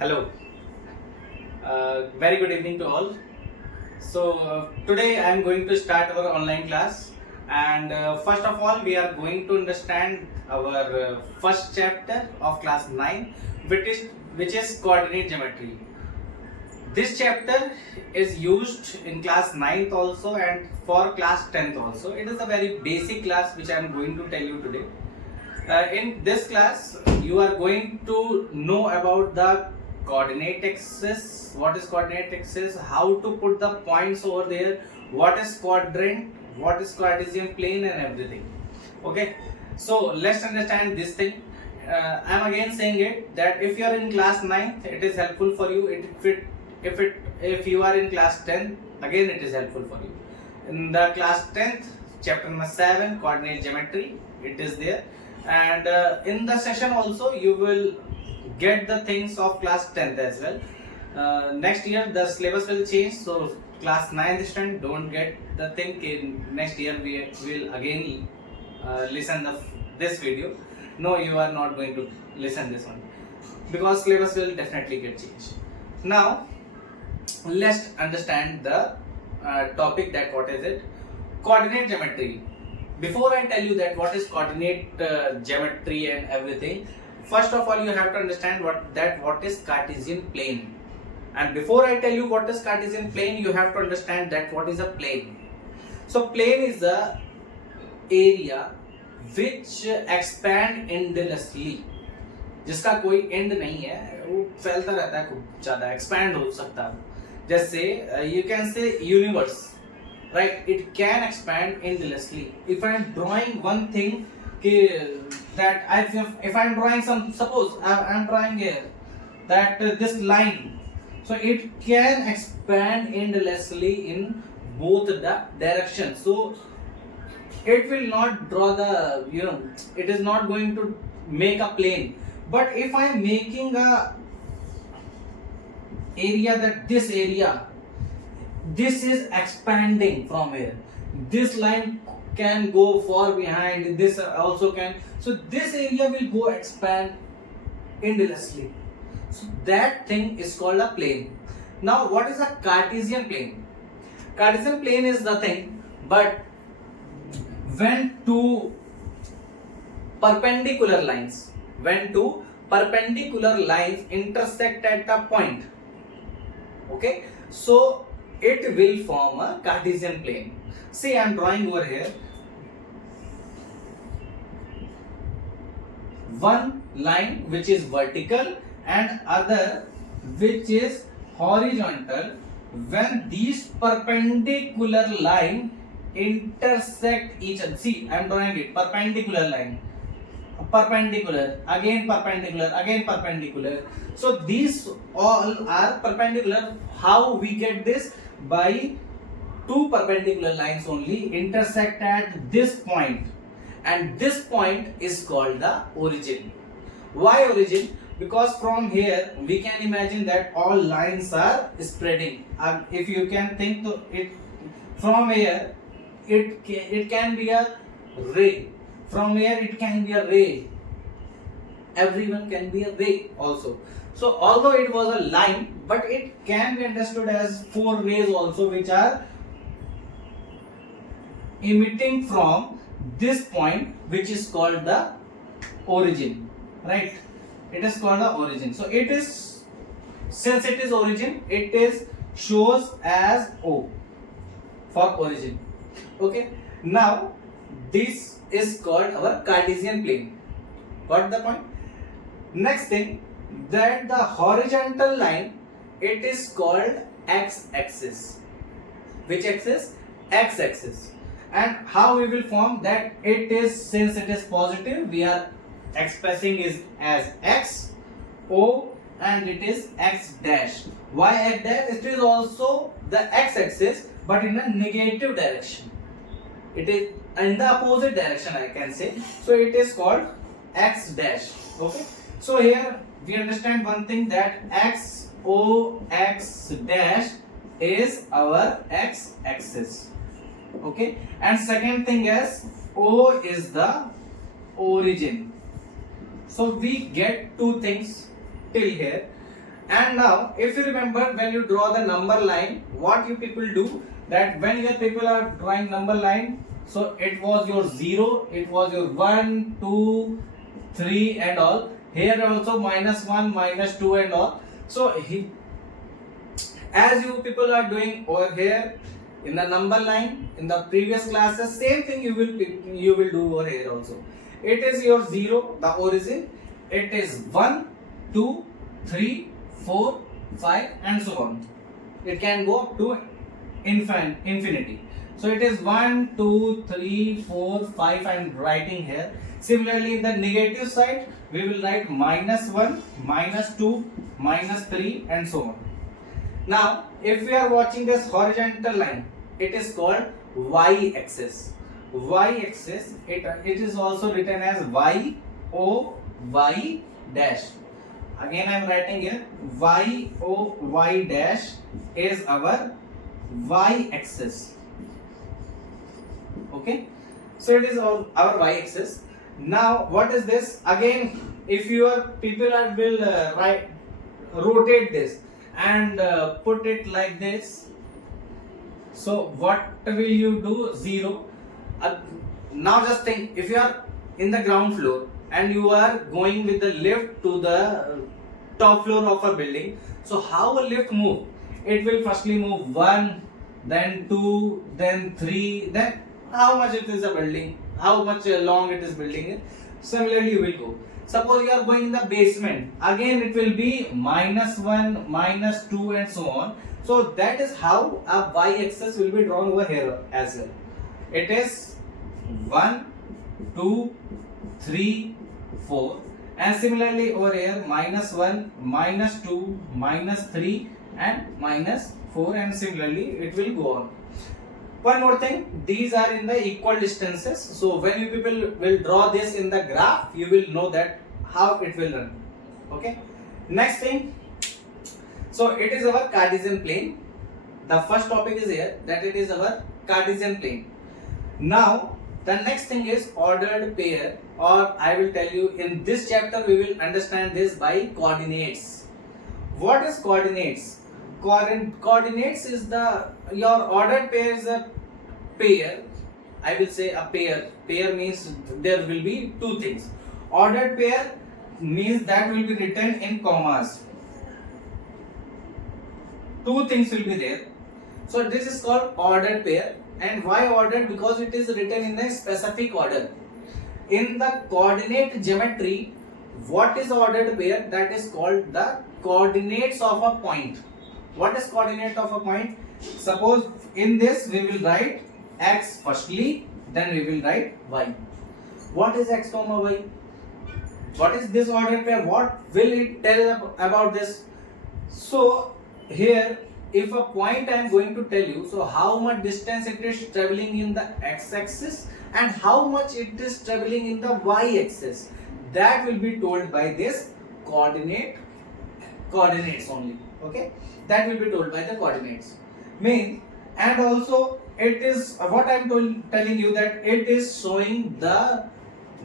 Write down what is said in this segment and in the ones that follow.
Hello, very good evening to all. Today I am going to start our online class, and first of all, we are going to understand our first chapter of class 9, which is coordinate geometry. This chapter is used in class 9th also and for class 10th also. It is a very basic class which I am going to tell you today. In this class, you are going to know about the coordinate axis, what is coordinate axis, how to put the points over there, what is quadrant, what is Cartesian plane, and everything. Okay, so let's understand this thing. I'm again saying it that if you are in class 9th, it is helpful for you. If you are in class 10, again it is helpful for you. In the class 10th, chapter number 7, coordinate geometry, it is there. And in the session also you will get the things of class 10th as well. Next year the syllabus will change, so class 9th student don't get the thing. In next year we will again listen this video. No, you are not going to listen this one because syllabus will definitely get changed. Now let's understand the topic, that what is it, coordinate geometry. Before I tell you that what is coordinate geometry and everything, first of all you have to understand what is Cartesian plane. And before I tell you what is Cartesian plane, you have to understand that what is a plane. So plane is the area which expand endlessly, जिसका कोई and नहीं है, वो फैलता रहता है खूब ज़्यादा, एक्सपैंड हो सकता है. जैसे you can say universe, right? It can expand endlessly. If I am drawing one thing, that if I am drawing some, suppose I am drawing here that this line, so it can expand endlessly in both the directions. So it will not draw the, it is not going to make a plane. But if I am making a area, that this area, this is expanding from here, this line can go far behind, this also can, so this area will go expand endlessly. So that thing is called a plane. Now what is a Cartesian plane? Cartesian plane is nothing but when two perpendicular lines intersect at a point, okay, so it will form a Cartesian plane. See, I am drawing over here one line which is vertical and other which is horizontal. When these perpendicular line intersect each other, see, I am drawing it, perpendicular line, perpendicular, again perpendicular, again perpendicular. So these all are perpendicular. How we get this? By two perpendicular lines only intersect at this point, and this point is called the origin. Why origin? Because from here we can imagine that all lines are spreading. If you can think to it, from here it can be a ray, from here it can be a ray, everyone can be a ray also. So although it was a line, but it can be understood as four rays also, which are emitting from this point, which is called the origin, right? It is called the origin. So it is, since it is origin, it is shows as O for origin. Okay, now this is called our Cartesian plane. Got the point? Next thing, that the horizontal line, it is called x-axis. Which axis? X-axis. And how we will form that? It is, since it is positive, we are expressing it as x, O, and it is x dash. Why x dash? It is also the x-axis, but in a negative direction. It is in the opposite direction, I can say. So it is called x dash. Okay. So here we understand one thing, that x, O, x dash is our x-axis. Okay. And second thing is O is the origin. So we get two things till here. And now if you remember, when you draw the number line, what you people do, that when your people are drawing number line, so it was your 0, it was your 1, 2, 3 and all. Here also -1, -2 and all. So as you people are doing over here in the number line in the previous classes, same thing you will do over here also. It is your 0, the origin. It is 1, 2, 3, 4, 5 and so on. It can go up to infinity. So it is 1, 2, 3, 4, 5 I am writing here. Similarly, in the negative side, we will write -1, -2, -3 and so on. Now, if we are watching this horizontal line, it is called y-axis. Y-axis, it is also written as y-o-y dash. Again, I am writing here y-o-y dash is our y-axis. Okay, so it is our y-axis. Now, what is this? Again, if your people will rotate this and put it like this, so what will you do? 0. Now just think, if you are in the ground floor and you are going with the lift to the top floor of a building, so how a lift move? It will firstly move 1, then 2, then 3, then how much it is a building, how much long it is building. Similarly you will go. Suppose you are going in the basement, again it will be -1, -2 and so on. So that is how a y-axis will be drawn over here as well. It is 1, 2, 3, 4 and similarly over here -1, -2, -3 and -4 and similarly it will go on. One more thing, these are in the equal distances. So when you people will draw this in the graph, you will know that how it will run. Okay. Next thing, so it is our Cartesian plane. The first topic is here, that it is our Cartesian plane. Now the next thing is ordered pair, or I will tell you in this chapter we will understand this by coordinates. What is coordinates? Coordinates is your ordered pair is a pair. I will say a pair. Pair means there will be two things. Ordered pair means that will be written in commas. Two things will be there. So this is called ordered pair. And why ordered? Because it is written in a specific order. In the coordinate geometry, what is ordered pair? That is called the coordinates of a point. What is coordinate of a point? Suppose in this we will write x firstly, then we will write y. What is x comma y? What is this ordered pair? What will it tell about this? So here, if a point I am going to tell you, so how much distance it is traveling in the x-axis and how much it is traveling in the y-axis, that will be told by this coordinates only. Okay, that will be told by the coordinates. Means, and also it is what I am telling you, that it is showing the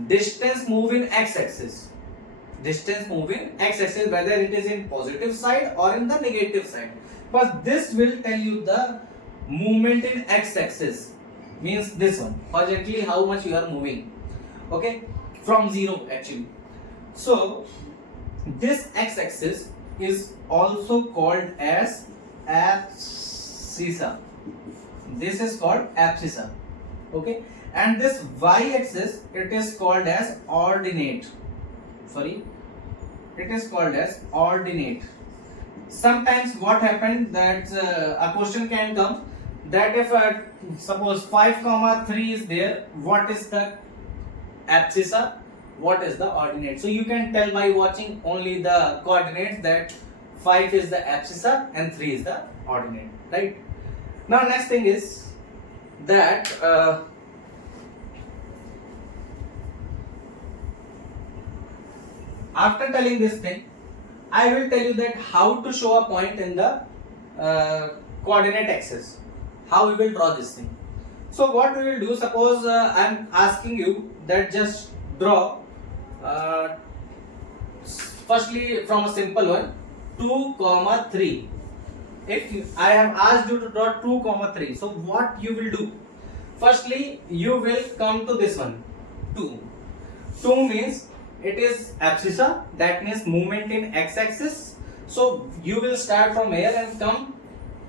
distance move in x-axis. Distance move in x-axis, whether it is in positive side or in the negative side. But this will tell you the movement in x-axis, means this one, horizontally how much you are moving. Okay, from 0 actually. So this x-axis is also called as abscissa. This is called abscissa. Okay, and this y-axis, it is called as ordinate. Sorry, it is called as ordinate. Sometimes what happens, that a question can come that if suppose 5,3 is there, what is the abscissa, what is the ordinate? So you can tell by watching only the coordinates that 5 is the abscissa and 3 is the ordinate, right? Now next thing is that after telling this thing, I will tell you that how to show a point in the coordinate axis, how we will draw this thing. So what we will do, suppose I am asking you that just draw firstly from a simple one, 2, comma 3. If I have asked you to draw 2, comma 3, so what you will do? Firstly, you will come to this one, 2. 2 means it is abscissa, that means movement in x-axis. So you will start from here and come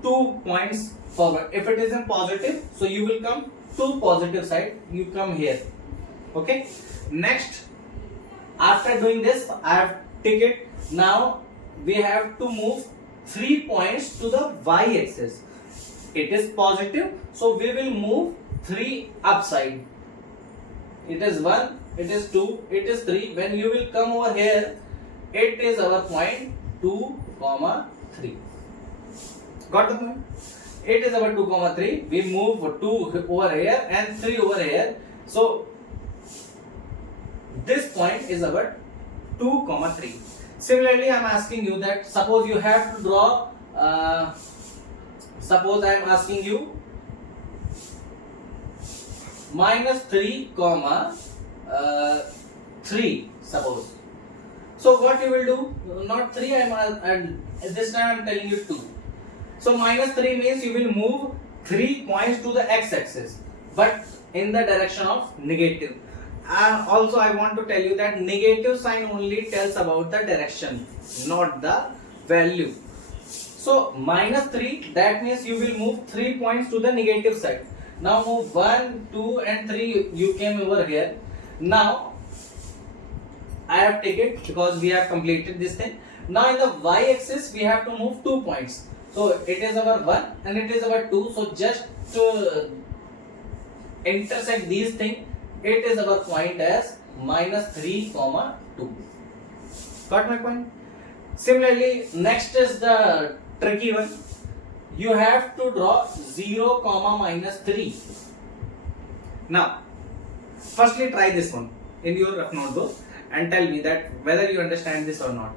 2 points forward. If it is in positive, so you will come to positive side, you come here. Okay. Next, after doing this, I have tick it. Now we have to move 3 points to the y-axis. It is positive, so we will move 3 upside. It is 1, it is 2, it is 3. When you will come over here, it is our point 2, comma 3. Got the point? It is our 2, comma 3. We move 2 over here and 3 over here. So this point is our 2, comma 3. Similarly, I am asking you that suppose you have to draw, suppose I am asking you minus 3, comma 3, suppose. So what you will do? Not 3, and this time I am telling you 2. So minus 3 means you will move 3 points to the x-axis, but in the direction of negative. And also I want to tell you that negative sign only tells about the direction, not the value. So minus 3, that means you will move 3 points to the negative side. Now move 1, 2 and 3, you came over here. Now I have taken because we have completed this thing. Now in the y-axis we have to move 2 points. So it is our 1 and it is our 2. So just to intersect these things, it is our point as minus 3, comma 2. Got my point? Similarly, next is the tricky one. You have to draw 0, comma minus 3. Now, firstly try this one in your rough notebook and tell me that whether you understand this or not.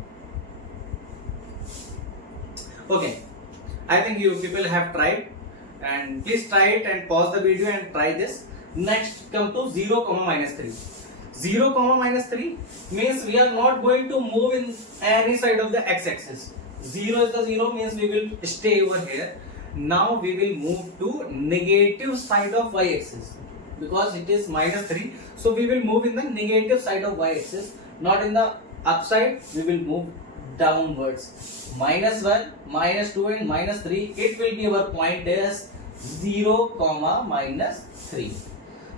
Okay, I think you people have tried, and please try it and pause the video and try this. Next, come to 0, comma minus 3. 0, comma minus 3 means we are not going to move in any side of the x-axis. 0 is the 0 means we will stay over here. Now we will move to negative side of y-axis because it is minus 3. So we will move in the negative side of y-axis, not in the upside. We will move downwards. Minus 1, minus 2 and minus 3. It will be our point as 0, comma minus 3.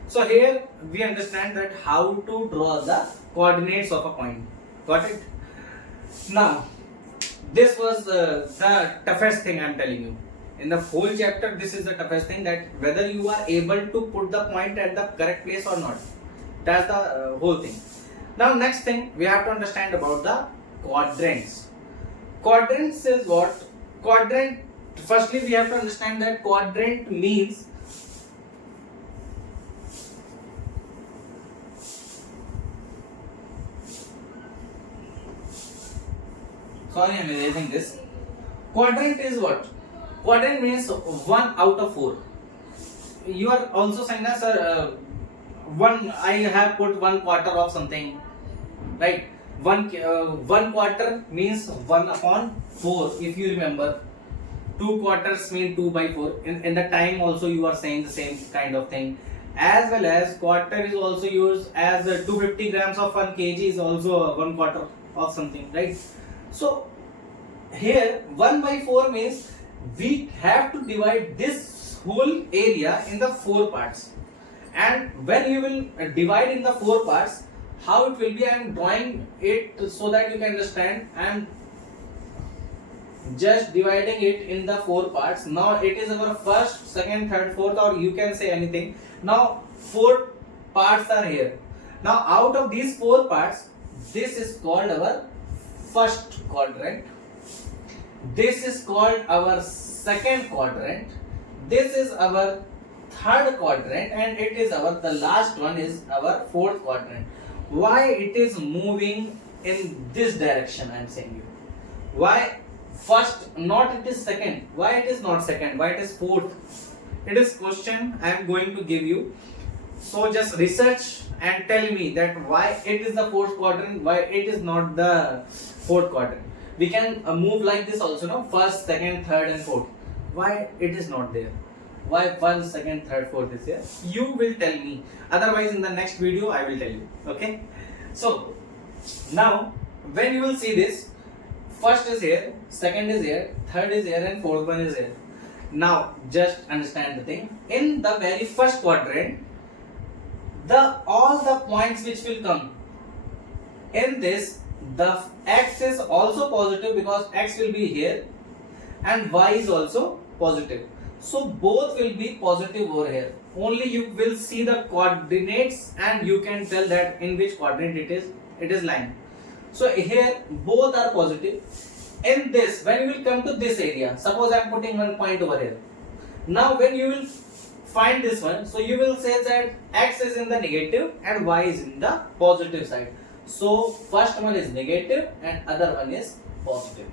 So here we understand that how to draw the coordinates of a point. Got it? Now, this was the toughest thing I am telling you. In the whole chapter, this is the toughest thing, that whether you are able to put the point at the correct place or not. That's the whole thing. Now next thing we have to understand about the quadrants. Quadrants is what? Quadrant, firstly we have to understand that quadrant means sorry, I am erasing this. Quadrant is what? Quadrant means 1 out of 4. You are also saying that, sir, I have put 1 quarter of something, right? 1 quarter means 1 upon 4. If you remember, 2 quarters mean 2 by 4. In the time also you are saying the same kind of thing. As well as quarter is also used as 250 grams of 1 kg is also 1 quarter of something, right? So here 1 by 4 means we have to divide this whole area in the 4 parts. And when you will divide in the 4 parts, how it will be, I am drawing it so that you can understand. I am just dividing it in the 4 parts. Now it is our first, second, third, fourth, or you can say anything. Now 4 parts are here. Now out of these 4 parts, this is called our first quadrant. This is called our second quadrant. This is our third quadrant, and it is the last one is our fourth quadrant. Why it is moving in this direction, I am saying you. Why first, not it is second? Why it is not second? Why it is fourth? It is question I am going to give you. So just research and tell me that why it is the fourth quadrant, why it is not the fourth quadrant. we can move like this also, no? First, second, third and fourth. Why it is not there? Why 1, 2nd, 3rd, 4th is here? You will tell me. Otherwise, in the next video, I will tell you. Okay. So now, when you will see this, first is here, second is here, third is here, and fourth one is here. Now, just understand the thing. In the very first quadrant, all the points which will come in this, the x is also positive because x will be here, and y is also positive. So both will be positive over here. Only you will see the coordinates and you can tell that in which quadrant it is lying. So here both are positive. In this, when you will come to this area, suppose I am putting one point over here. Now when you will find this one, so you will say that x is in the negative and y is in the positive side. So first one is negative and other one is positive.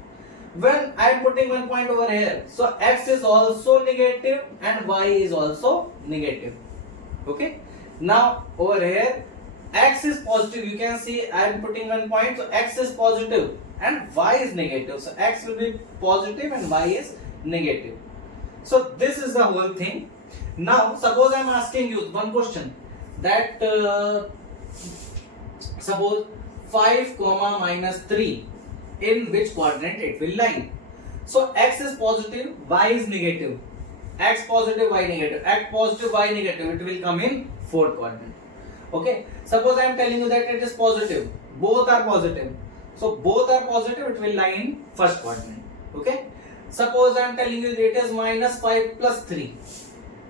When I am putting one point over here, so x is also negative and y is also negative. Okay. Now over here, x is positive. You can see I am putting one point, so x is positive and y is negative. So x will be positive and y is negative. So this is the whole thing. Now suppose I am asking you one question that suppose 5, minus 3. In which quadrant it will lie? So x is positive, y is negative. X positive, y negative. X positive, y negative. It will come in fourth quadrant. Okay. Suppose I am telling you that it is positive. Both are positive. So both are positive. It will lie in first quadrant. Okay. Suppose I am telling you that it is minus 5 plus 3.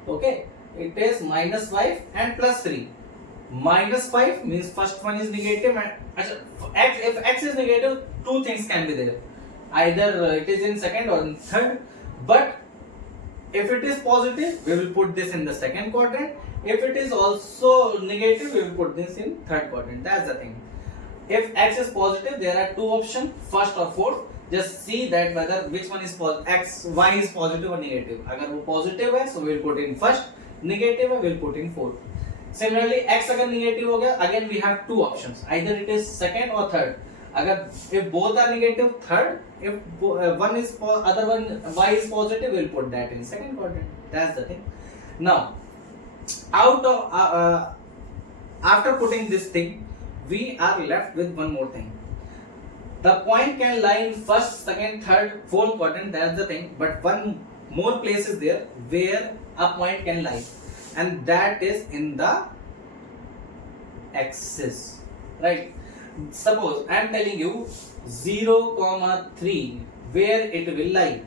Okay. It is minus 5 and plus 3. Minus 5 means first one is negative and if x is negative, two things can be there. Either it is in second or in third. But if it is positive, we will put this in the second quadrant. If it is also negative, we will put this in third quadrant. That's the thing. If x is positive, there are two options, first or fourth. Just see that whether which one is positive, y is positive or negative. Agar wo positive hai, so we will put in first. Negative hai, we will put in fourth. Similarly, x अगर negative हो गया, again we have two options. Either it is second or third. अगर if both are negative, third. If one is other one y is positive, we'll put that in second quadrant. That's the thing. Now, out of after putting this thing, we are left with one more thing. The point can lie in first, second, third, fourth quadrant. That's the thing. But one more place is there where a point can lie. And that is in the axis, right? Suppose I am telling you 0, 3 where it will lie.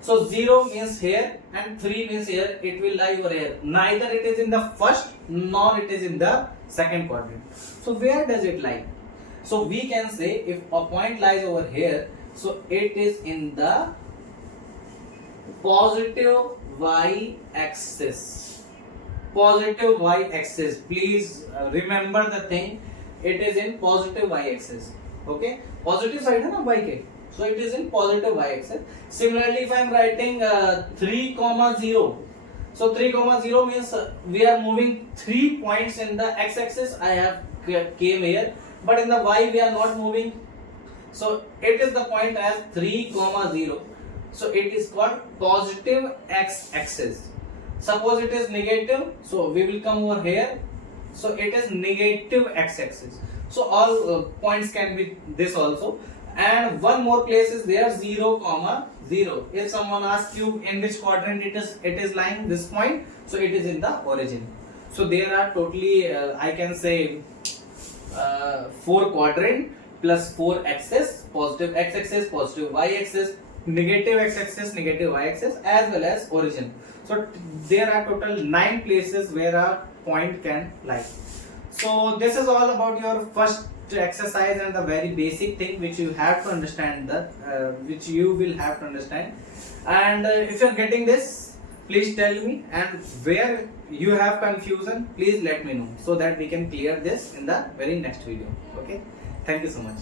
So 0 means here and 3 means here. It will lie over here. Neither it is in the first nor it is in the second quadrant. So where does it lie? So we can say if a point lies over here, so it is in the positive y-axis. Positive y-axis. Please remember the thing. It is in positive y-axis. Okay. Positive side है ना y के. So it is in positive y-axis. Similarly, if I am writing 3, 0. So 3, 0 means we are moving 3 points in the x-axis. I have came here, but in the y we are not moving. So it is the point as 3, 0. So it is called positive x-axis. Suppose it is negative, so we will come over here. So it is negative x-axis. So all points can be this also. And one more place is there 0, 0. If someone asks you in which quadrant it is lying, this point, so it is in the origin. So there are totally I can say 4 quadrant plus 4 axis, positive x-axis, positive y-axis, negative x-axis, negative y-axis, as well as origin. So there are total 9 places where a point can lie. So this is all about your first exercise and the very basic thing which you have to understand, which you will have to understand. And if you are getting this, please tell me, and where you have confusion, please let me know so that we can clear this in the very next video. Okay, thank you so much.